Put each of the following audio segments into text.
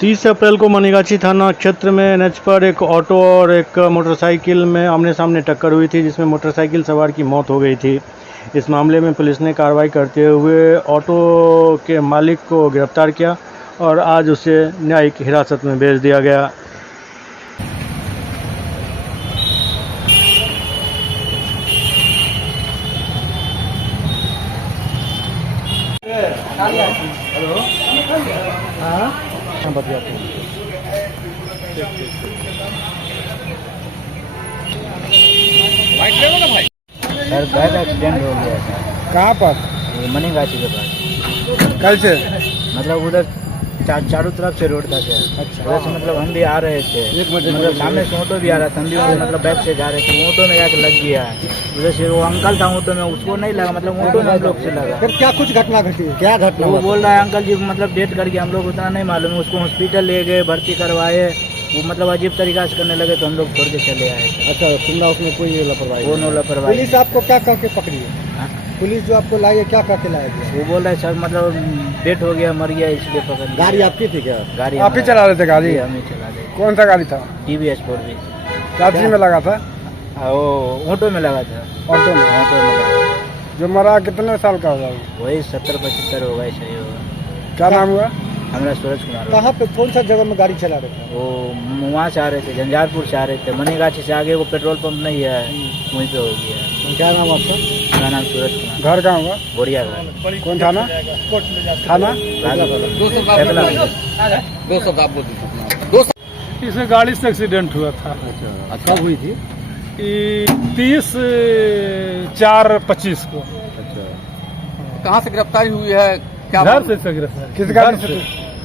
30 अप्रैल को मनीगाछी थाना क्षेत्र में एनएच पर एक ऑटो और एक मोटरसाइकिल में आमने सामने टक्कर हुई थी, जिसमें मोटरसाइकिल सवार की मौत हो गई थी। इस मामले में पुलिस ने कार्रवाई करते हुए ऑटो के मालिक को गिरफ्तार किया और आज उसे न्यायिक हिरासत में भेज दिया गया। हेलो, हाँ बताते हैं। सर बैग एक्सीडेंट हो गया सर। कहाँ पर? मनीगाछी के पास। कल से मतलब उधर चारों तरफ से रोड था सर। अच्छा। उधर से मतलब हम भी आ रहे थे, मतलब सामने से ऑटो भी आ रहा था, हम भी मतलब बैक से जा रहे थे, ऑटो में जाकर लग गया। उधर से वो अंकल था ऑटो में, उसको नहीं लगा, मतलब ऑटो में हम लोग से लगा। फिर क्या कुछ घटना घटी? क्या घटना? वो बोल रहा है अंकल जी मतलब डेट कर गया, हम लोग उतना नहीं मालूम है। उसको हॉस्पिटल ले गए, भर्ती करवाए, वो मतलब अजीब तरीका से करने लगे तो हम लोग छोड़ के चले आए। अच्छा, तुमने उसमें कोई लापरवाही? वो नो लापरवाही। पुलिस आपको क्या करके पकड़ी है? पुलिस जो आपको लाई है क्या करके लाएगी? वो बोल रहा है सर मतलब डेट हो गया, मर गया, इसलिए पकड़ लिया। गाड़ी आपकी थी क्या? गाड़ी आप ही चला रहे थे गाड़ी? हम ही चला रहे। कौन सा गाड़ी था? TVS 4V। क्या चीज में लगा था? वो ऑटो में लगा था। ऑटो में? ऑटो में लगा। जो मरा कितने साल का होगा? वही 70-75 होगा, ऐसा ही होगा। क्या नाम हुआ? हमारा सूरज कुमार। कहाँ पे कौन सा जगह में गाड़ी चला रहे थे? वो वहाँ से आ रहे थे, झंझारपुर से आ रहे थे। मनीगाछी से आगे वो पेट्रोल पंप नहीं है, वहीं पे हो गया। क्या नाम आपका? मेरा नाम सूरज कुमार। घर कहाँ हुआ? बोरिया घर। कौन थाना? थाना? इसमें गाड़ी से एक्सीडेंट हुआ था। कब हुई थी? 30/4/25 को। कहाँ से गिरफ्तारी हुई है? क्या घर से गिरफ्तार। किस गाड़ी से?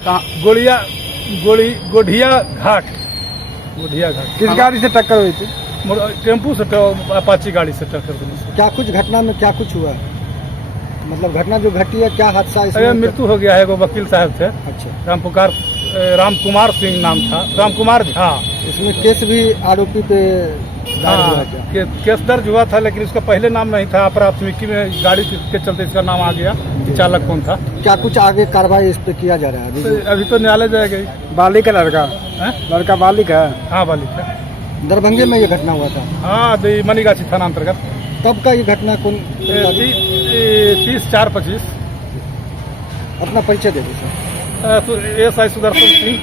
कहाँ? गोढ़िया घाट। किस गाड़ी से टक्कर हुई थी? टेम्पू से, अपाची गाड़ी से टक्कर हुई। क्या कुछ घटना में क्या कुछ हुआ? मतलब घटना जो घटी है, क्या हादसा अरे इसमें? मृत्यु हो गया है। वो वकील साहब थे, अच्छा। रामकुमार सिंह नाम था, रामकुमार झा। इसमें केस भी आरोपी पे दायर हुआ हाँ, क्या? केस दर्ज हुआ था, लेकिन उसका पहले नाम नहीं था। प्राथमिकी में गाड़ी के चलते इसका नाम आ गया कि चालक कौन था। क्या कुछ आगे कार्रवाई इस पे किया जा रहा है? अभी तो न्यायालय जाएगा। बालिक है लड़का? लड़का बालिक है? हाँ, बालिक है। दरभंगे में ये घटना हुआ था? हाँ, मनीगाछी थाना अंतर्गत। कब का ये घटना? कौन? 30/4/25। अपना परिचय दे दीजिए। SI सुदर्शन सिंह।